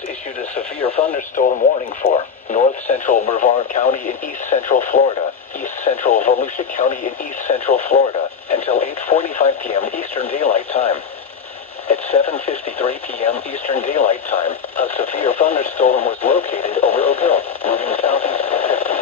was issued a severe thunderstorm warning for north central Brevard County in east central Florida, east central Volusia County in east central Florida, until 8:45 p.m. Eastern Daylight Time. At 7:53 p.m. Eastern Daylight Time, a severe thunderstorm was located over Oak Hill, moving southeast at 50